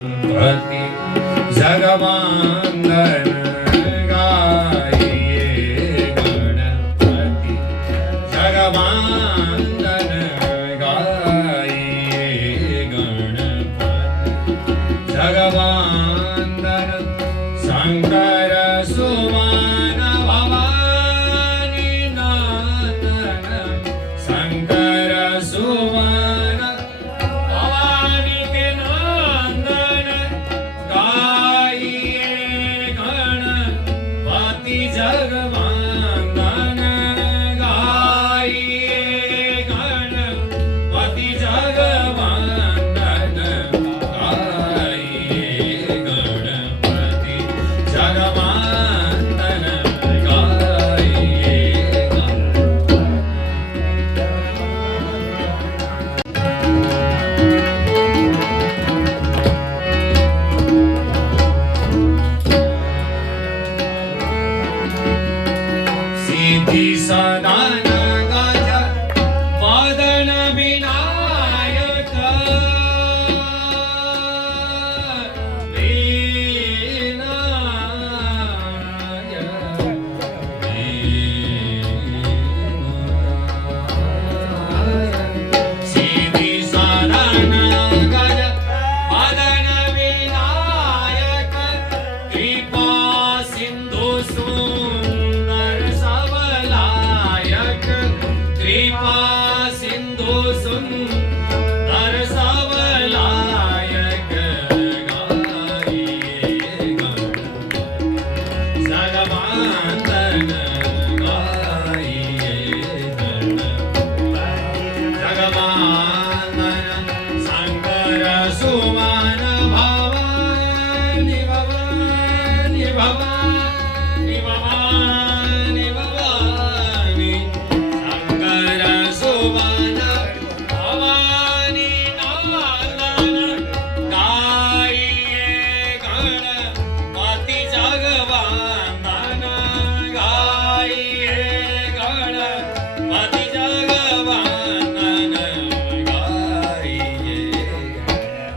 भक्ति जगवंदन गाइए गणपति जगवंदन गाइए गणपति जगवंदन शंकर सुमन भवानी नंदन शंकर सुमन भवानी के नंदन गाइए गणपति जगवंदन गाइए गणपति जगवंदन गाइए गणपति जगवंदन गाइए सिद्धि सदान गज वदन विनायक सिद्धि सदान गज वदन विनायक कृपा सिंधु सुंदर सबलायक कृपा सिंधु सुंदर सबलायक गाइए जगवंदन गाइए जगवंदन शंकर सुमन भवानी भवानी भवानी भवानी भवानी शंकर सुमन भवानी नंदन गाइए गणपति जगवंदन गाइए गणपति जगवंदन गाइए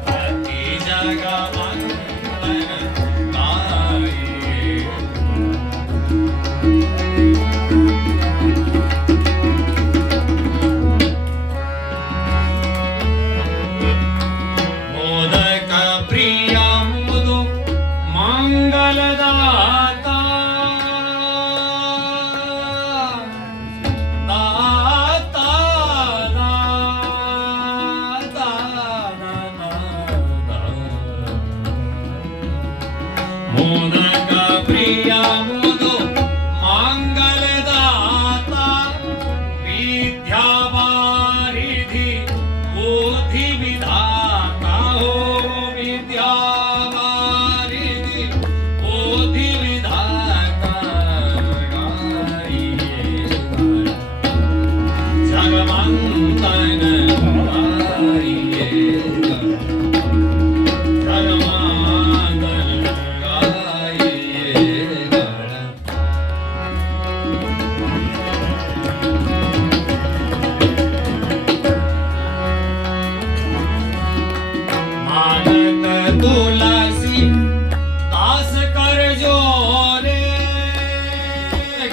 गणपति जगवंदन गाइए मोदक प्रिय मुदु मंगलदाता दाता दाता मोदक प्रिय मुदु मंगलदाता विद्यावारिधि बुद्धि विधाता हो विद्यावारिधि बुद्धि विधाता गाइए जगवंदन गाइए जगवंदन गाइए मानत तुलसी दास कर जोरे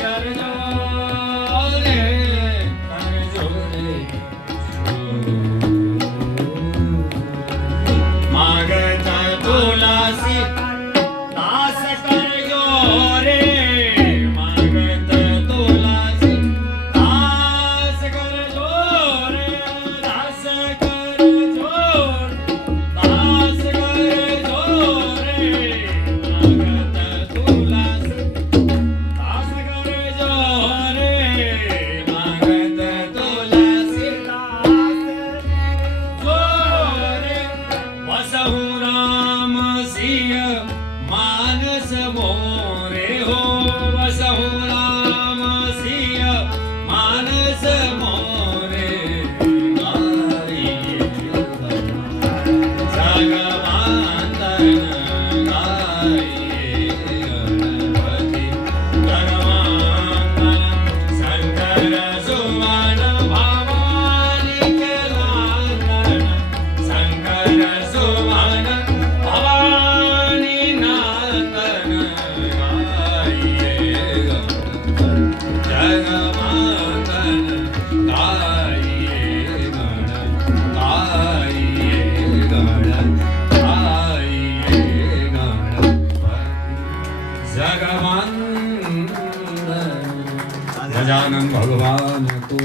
कर जोरे कर जोरे मागत तुलसी दास कर जोरे मागत तुलसी दास कर जोरे दास कर जोर दास कर जोरे मागत तुलसी दास कर जोरे मागत तुलसी दास जोरे वसहु राम सिय मानस मोरे हो वसहु राम सिय मानस मोरे गाइए जगवंदन गाइए गणपति जगवंदन शंकर सुमन भवानी के नंदन शंकर सुमन भवानी आइए गणपति जगवंदन गजानन भगवान को